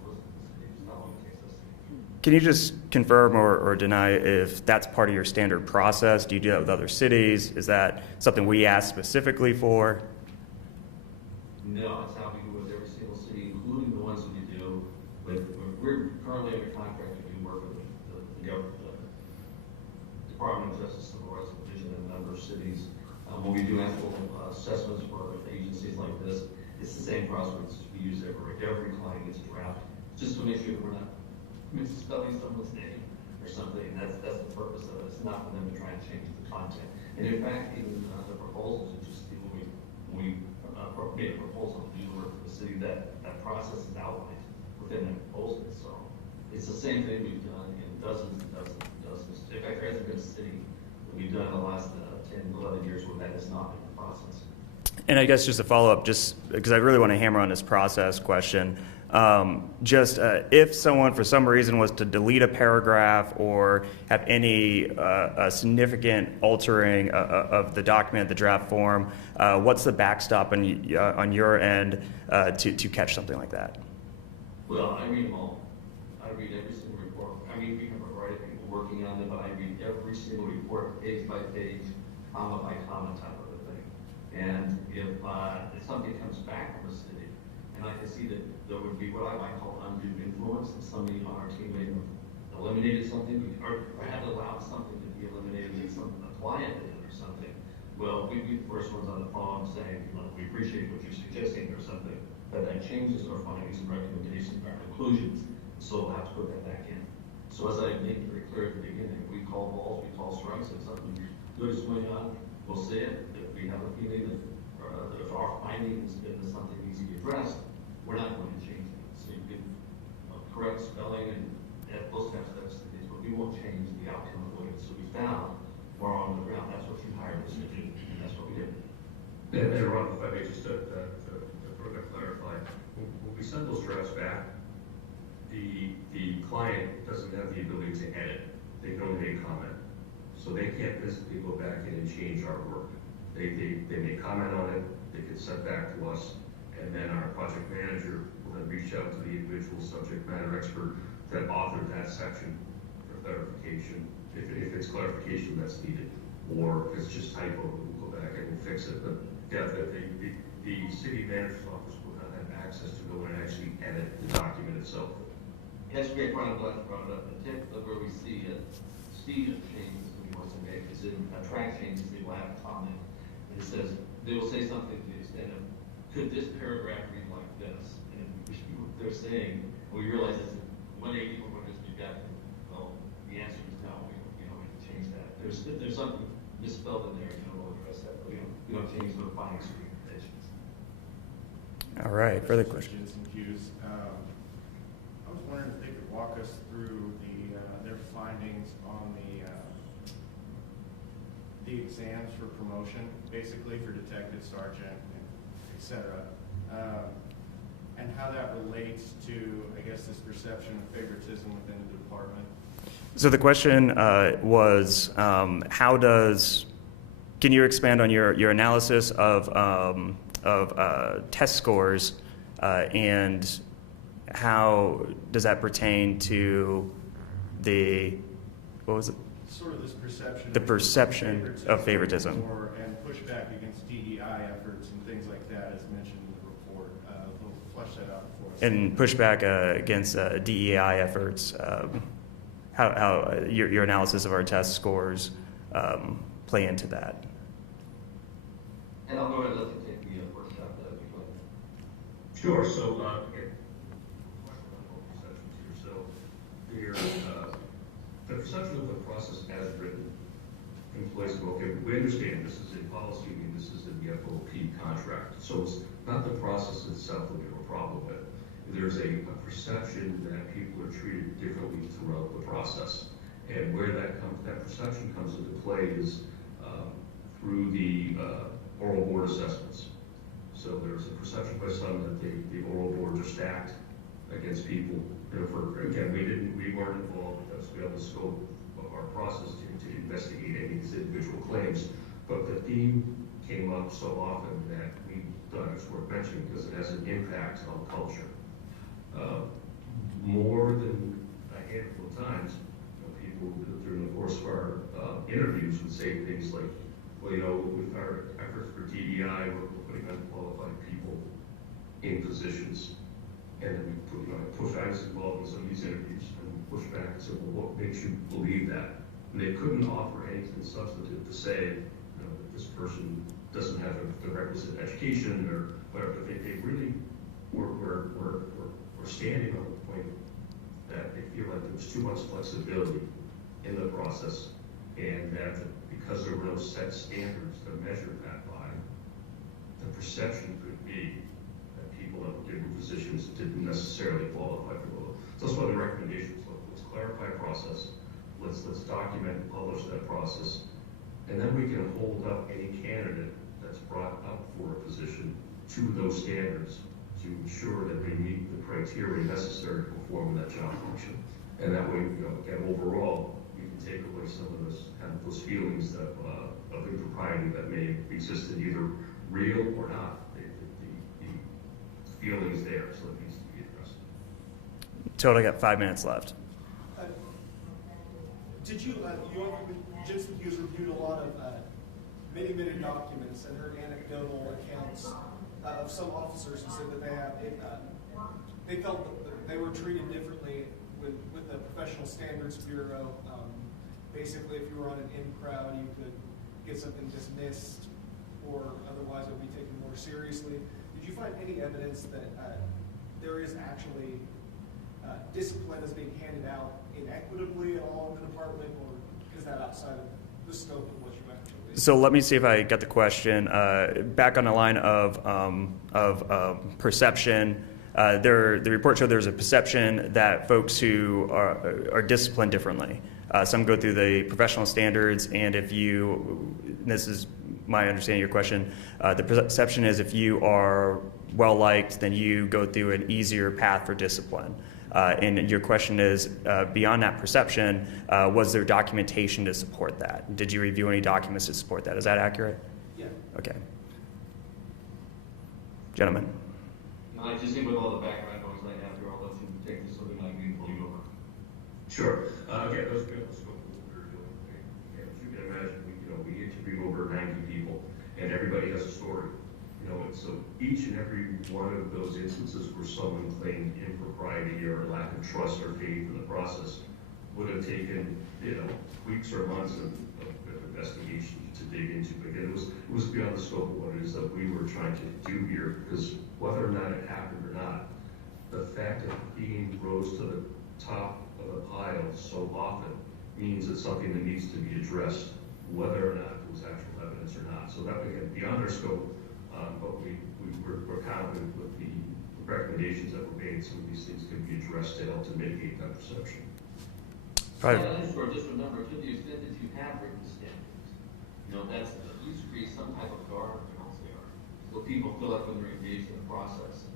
It's not what it takes us to get through. Can you just confirm or deny if that's part of your standard process? Do you do that with other cities? Is that something we ask specifically for? No, it's how we do it with every single city, including the ones that we do. We're currently under contract to do work with the government, the Department of Justice, Civil Rights Division, in a number of cities. When we do actual assessments for agencies like this, it's the same process we use every client gets a draft, just to make sure that we're not misspelling someone's name or something. And that's the purpose of it. It's not for them to try and change the content. And in fact, even the proposals, it's just when we made a proposal to do the work for the city, that process is outlined within that proposal. So it's the same thing we've done in dozens and dozens and dozens. In fact, there hasn't been a city that we've done in the last 10, 11 years where that has not been the process. And I guess just a follow-up, just because I really want to hammer on this process question, if someone for some reason was to delete a paragraph or have any significant altering of the document, the draft form, what's the backstop on your end to catch something like that? Well, I read them all. I read every single report. I mean, we have a variety of people working on them, but I read every single report, page by page, comma by comma type of a thing. And if something comes back from a city, and I can see that there would be what I might call undue influence, if somebody on our team may have eliminated something, or had allowed something to be eliminated, and a client did it or something, well, we'd be the first ones on the phone saying, we appreciate what you're suggesting or something, but that changes our findings and recommendations, our conclusions, so we'll have to put that back in. So as I made very clear at the beginning, we call balls, we call strikes, if something good is going on, we'll say it. If we have a feeling that if our findings that something needs to be addressed, we're not going to change it. So you can correct spelling and those types of things, but we won't change the outcome of what it's we found or on the ground. That's what you hired us to do, and that's what we did. And Ron, if I may just to further clarify, when we send those drafts back, the client doesn't have the ability to edit. They can only make comment. So they can't physically go back in and change our work. They may comment on it, they can send back to us, and then our project manager will then reach out to the individual subject matter expert that authored that section for clarification, if it's clarification that's needed, or if it's just typo, we'll go back and we'll fix it. But yeah, the city manager's office will not have access to go in and actually edit the document itself. That's great, Ron, I'm glad you brought it up. The tip of where we see it, Steve changes that he wants to make is in track changes, they will have a comment. And it says, they will say something to the extent of, could this paragraph read like this? And they're saying, we realize it's 180 or what is be back. Well, the answer is no, we can change that. There's something misspelled in there, we'll address that, but we don't change the findings or recommendations. All right, further questions? Jensen Hughes. I was wondering if they could walk us through their findings on the exams for promotion, basically for detective, sergeant, et cetera, and how that relates to, I guess, this perception of favoritism within the department. So the question was, can you expand on your analysis of test scores and how does that pertain to what was it? Sort of this perception. The perception of favoritism. And pushback against DEI efforts and things like that, as mentioned in the report. We'll flesh that out for us. And pushback against DEI efforts. How your analysis of our test scores play into that. And I'll go ahead and let you take the first shot at that. Sure. So again, perceptions here. So here, the perception of the process as written implies, okay, we understand this is a policy and this is in the FOP contract. So it's not the process itself that we have a problem with. There's a perception that people are treated differently throughout the process. And where that perception comes into play is through the oral board assessments. So there's a perception by some that the oral boards are stacked against people. Again, we weren't involved because we have the scope of our process to investigate any of these individual claims. But the theme came up so often that we thought it's worth mentioning because it has an impact on culture. More than a handful of times, people during the course of our interviews would say things like, well, with our efforts for DEI, we're putting unqualified people in positions. And then we push, I was involved in some of these interviews and push back and say, well, what makes you believe that? And they couldn't offer anything substantive to say that this person doesn't have the requisite education or whatever. They really were standing on the point that they feel like there was too much flexibility in the process, and that because there were no set standards to measure that by, the perception could be that people that were given positions didn't necessarily qualify for the role. So that's why the recommendations look, let's clarify process, let's document and publish that process, and then we can hold up any candidate that's brought up for a position to those standards to ensure that they meet the criteria necessary to perform that job function. And that way, again, overall, we can take away some of those feelings of impropriety that may have existed, either real or not. The feeling is there, so it needs to be addressed. Total, got 5 minutes left. Did you, Jensen Hughes reviewed a lot of many, many documents and heard anecdotal accounts of some officers who said that they felt that they were treated differently with the Professional Standards Bureau. Basically, if you were on an in crowd, you could get something dismissed, or otherwise it would be taken more seriously. Did you find any evidence that there is actually discipline that's being handed out inequitably at all in the department, or is that outside of the scope of what you actually? So let me see if I get the question. Back on the line of perception, the report showed there's a perception that folks who are disciplined differently. Some go through the professional standards, and this is my understanding of your question, the perception is if you are well-liked, then you go through an easier path for discipline. And your question is, beyond that perception, was there documentation to support that? Did you review any documents to support that? Is that accurate? Yeah. Okay. Gentlemen. I just think with all the background noise I have here, I'll let you take this so they're not being pulled over. Sure. Again, those people scope of what we're doing. And as you can imagine, we interviewed over 90 people, and everybody has a story. And so each and every one of those instances where someone claimed impropriety or lack of trust or faith in the process would have taken, weeks or months of investigation to dig into. Again, it was beyond the scope of what it is that we were trying to do here, because whether or not it happened or not, the fact that being rose to the top of the pile so often means it's something that needs to be addressed, whether or not it was actual evidence or not. So that, again, beyond our scope, but we're confident with the recommendations that were made, some of these things can be addressed to help to mitigate that perception. Right. Just remember, to the extent that you have written standards, that's at least create some type of guardrails there. So people feel like when they're engaged in the process,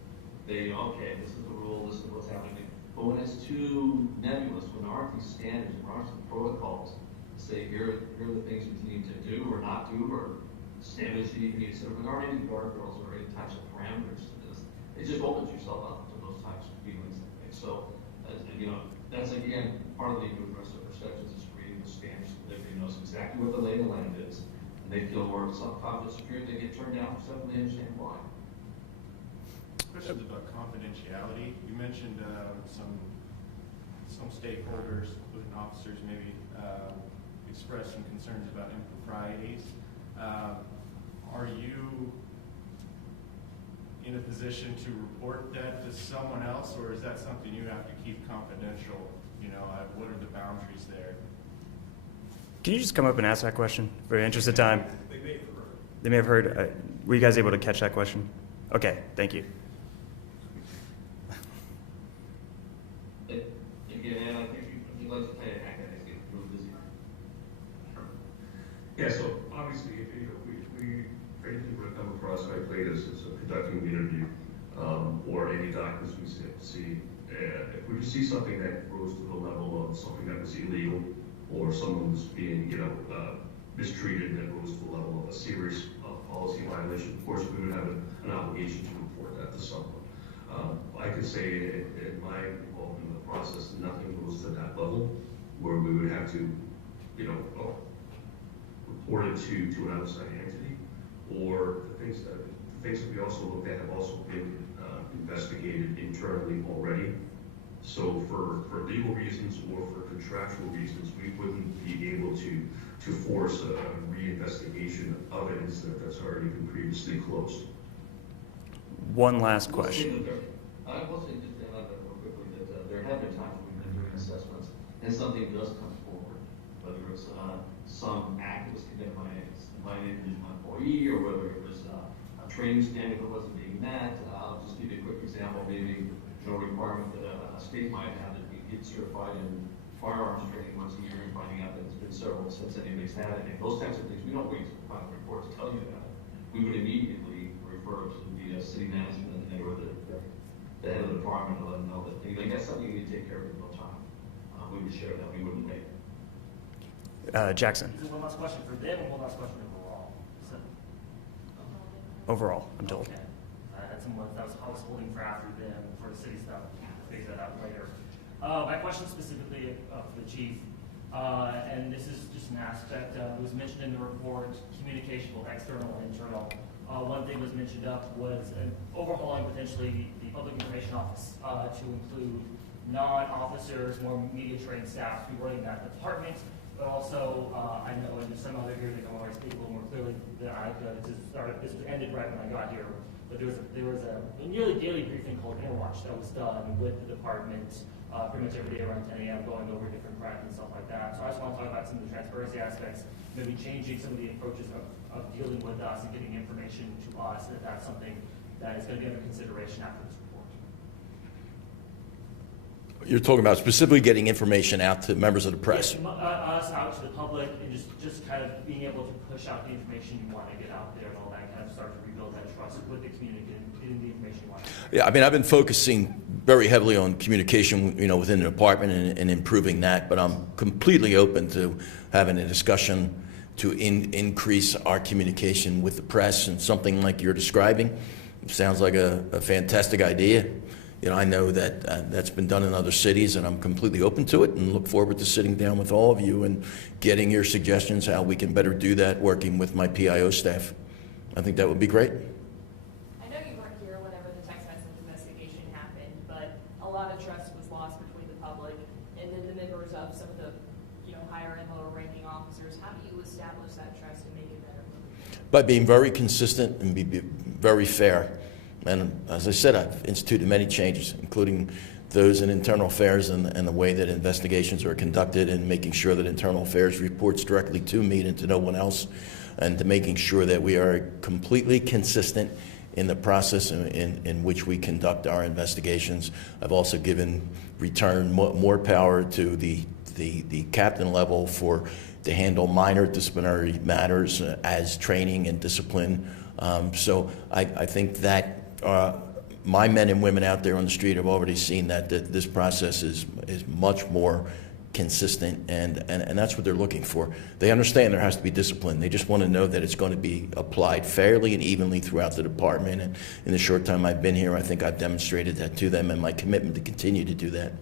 they okay, this is the rule, this is what's happening. But when it's too nebulous, when there aren't these standards, there aren't some protocols to say here are the things you need to do or not do, or standards you need to set. There aren't any guardrails or any types of parameters to this. It just opens yourself up to those types of feelings. So, that's again part of the progressive perceptions is creating the standards so that everybody knows exactly what the lay of the land is, and they feel more confident, secure. They get turned down for stuff and they understand why. Questions about confidentiality. You mentioned some stakeholders, including officers, maybe expressed some concerns about improprieties. Are you in a position to report that to someone else, or is that something you have to keep confidential? What are the boundaries there? Can you just come up and ask that question for the interest of time? They may have heard. Were you guys able to catch that question? Okay, thank you. Again, I think you'd like to pay a hack at it, get real busy. Yeah, so obviously, if we anything would come across my plate as conducting the interview, or any documents we see, if we see something that rose to the level of something that was illegal, or someone was being, mistreated that rose to the level of a serious policy violation, of course, we would have an obligation to report that to someone. I could say in my involvement in the process, nothing goes to that level where we would have to, report it to an outside entity, or the things that we also looked at have also been investigated internally already. So for legal reasons or for contractual reasons, we wouldn't be able to force a reinvestigation of an incident that's already been previously closed. One last question. I will say just to add that real quickly that there have been times we've been doing assessments and something does come forward, whether it's some act that was committed by an individual employee, or whether it was a training standard that wasn't being met. I'll just give you a quick example. Maybe requirement that a state might have that we get certified in firearms training once a year, and finding out that it's been several since anybody's had it. And those types of things, we don't wait to file a report to tell you that. We would immediately refer to the city management and or the head of the department to let them know that that's something you need to take care of in no time. We would share that. We wouldn't wait. Jackson. One last question for them, and one last question overall. Overall, I'm told. Okay. I had someone that was holding for after them for the city stuff. Figure that out later. My question specifically for the chief. And this is just an aspect, it was mentioned in the report, communication, both external and internal. One thing was mentioned was overhauling potentially the public information office to include non-officers, more media trained staff to be running that department. But also, I know, and some other here that I want to speak a little more clearly that this was ended right when I got here. But there was a nearly daily briefing called Interwatch that was done with the department pretty much every day around 10 a.m. going over different crimes and stuff like that. So I just want to talk about some of the transparency aspects, maybe changing some of the approaches of dealing with us and getting information to us, if that's something that is going to be under consideration after this report. You're talking about specifically getting information out to members of the press. Yeah, us out to the public, and just kind of being able to push out the information you want to get out there and all that, kind of start to rebuild that trust with the community and getting the information you want. Yeah, I mean, I've been focusing very heavily on communication, within the department and improving that, but I'm completely open to having a discussion to increase our communication with the press, and something like you're describing sounds like a fantastic idea. I know that that's been done in other cities, and I'm completely open to it and look forward to sitting down with all of you and getting your suggestions how we can better do that, working with my PIO staff. I think that would be great. I know you weren't here whenever the text message investigation happened, but a lot of trust was lost between the public and then the members of some of the, higher and lower ranking officers. How do you establish that trust and make it better? By being very consistent and be very fair. And as I said, I've instituted many changes, including those in internal affairs and the way that investigations are conducted, and making sure that internal affairs reports directly to me and to no one else, and to making sure that we are completely consistent in the process in which we conduct our investigations. I've also returned more power to the captain level to handle minor disciplinary matters as training and discipline. So I think that my men and women out there on the street have already seen that this process is much more consistent, and that's what they're looking for. They understand there has to be discipline. They just want to know that it's going to be applied fairly and evenly throughout the department. And in the short time I've been here, I think I've demonstrated that to them, and my commitment to continue to do that.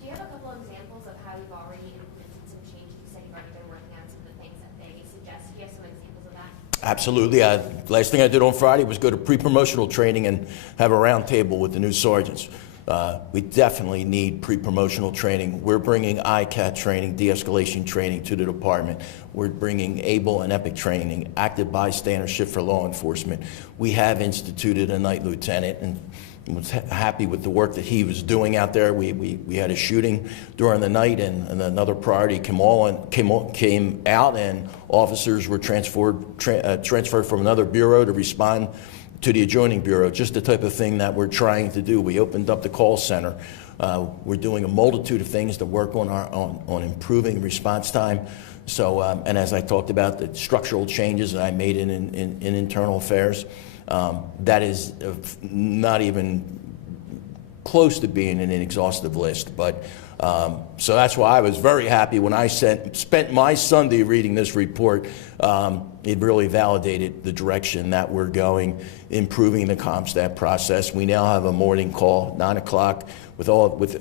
Do you have a couple examples of how you've already implemented some changes? You said you've already been working on some of the things that they suggest. Do you have some examples of that? Absolutely. Last thing I did on Friday was go to pre-promotional training and have a round table with the new sergeants. We definitely need pre-promotional training. We're bringing ICAT training, de-escalation training to the department. We're bringing ABLE and EPIC training, active bystandership for law enforcement. We have instituted a night lieutenant, and was happy with the work that he was doing out there. We had a shooting during the night, and another priority came out, and officers were transferred from another bureau to respond to the adjoining bureau, just the type of thing that we're trying to do. We opened up the call center. We're doing a multitude of things to work on improving response time. So, and as I talked about, the structural changes that I made in internal affairs, that is not even close to being an exhaustive list. But so that's why I was very happy when I spent my Sunday reading this report. It really validated the direction that we're going, improving the CompStat process. We now have a morning call, 9 o'clock, with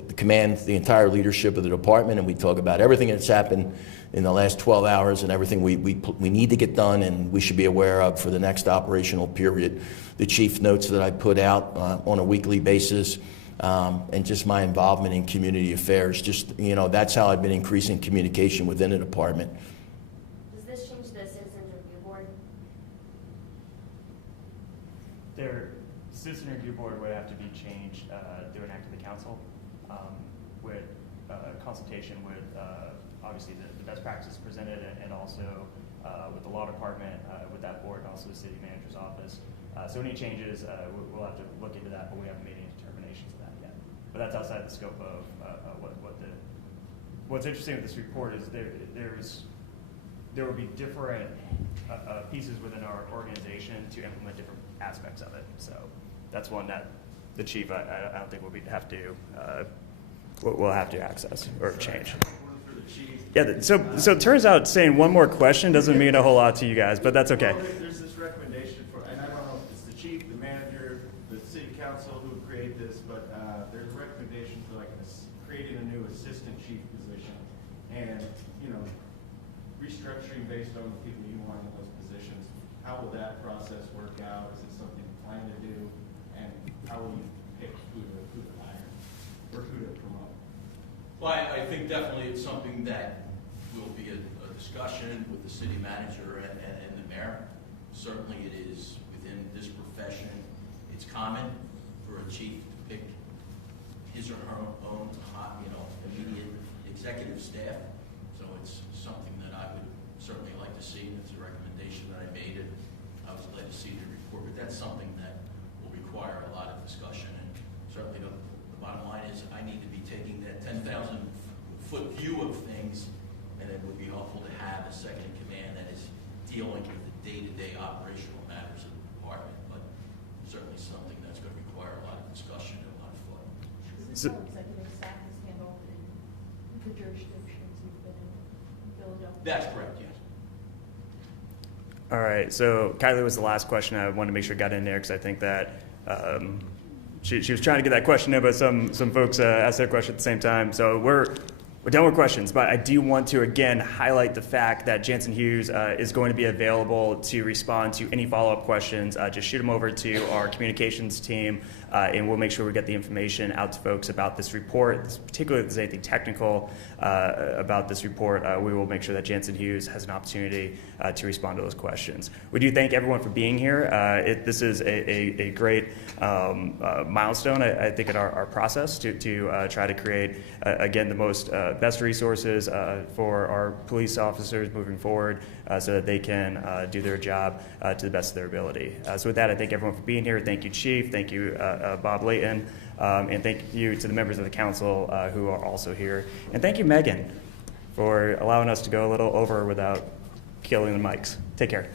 the command, the entire leadership of the department, and we talk about everything that's happened in the last 12 hours and everything we need to get done and we should be aware of for the next operational period. The chief notes that I put out on a weekly basis, and just my involvement in community affairs. That's how I've been increasing communication within the department. Does this change the Citizens Review Board? Their Citizen Review Board would have to be changed through an act of the council, with consultation with obviously the best practices presented, and also with the law department, with that board, and also the city manager's office. So any changes, we'll have to look into that, but we haven't made any determinations of that yet. But that's outside the scope of what's interesting with this report is there will be different pieces within our organization to implement different aspects of it. So that's one that the chief, I don't think we'll have to access or change. Yeah, so it turns out saying one more question doesn't mean a whole lot to you guys, but that's okay. Well, there's this recommendation and I don't know if it's the chief, the manager, the city council who would create this, but there's a recommendation for creating a new assistant chief position. and, you know, restructuring based on the people you want in those positions. How will that process work out? Is it something you plan to do? And how will you pick who to hire or who to promote? Well, I think definitely it's something that will be a discussion with the city manager and the mayor. Certainly it is within this profession, it's common for a chief to pick his or her own, immediate executive staff. So it's something that I would certainly like to see, and it's a recommendation that I made, and I was glad to see the report. But that's something that will require a lot of discussion, and certainly the bottom line is I need to be taking that 10,000-foot view of things, and it would be helpful to have a second in command that is dealing with the day-to-day operational matters of the department, but certainly something that's going to require a lot of discussion and a lot of thought. So- Executive staff is handled in the jurisdictions you've been in Philadelphia? That's correct, yes. All right, so Kylie was the last question. I wanted to make sure I got in there because I think that she was trying to get that question in, but some folks asked that question at the same time. So we're done with questions, but I do want to again highlight the fact that Jansen Hughes is going to be available to respond to any follow-up questions. Just shoot them over to our communications team, and we'll make sure we get the information out to folks about this report, particularly if there's anything technical about this report. We will make sure that Jansen Hughes has an opportunity to respond to those questions. We do thank everyone for being here. This is a great milestone, I think, in our process to try to create, again, the most best resources for our police officers moving forward so that they can do their job to the best of their ability. So with that, I thank everyone for being here. Thank you, Chief. Thank you, Bob Layton. And thank you to the members of the council who are also here. And thank you, Megan, for allowing us to go a little over without killing the mics. Take care.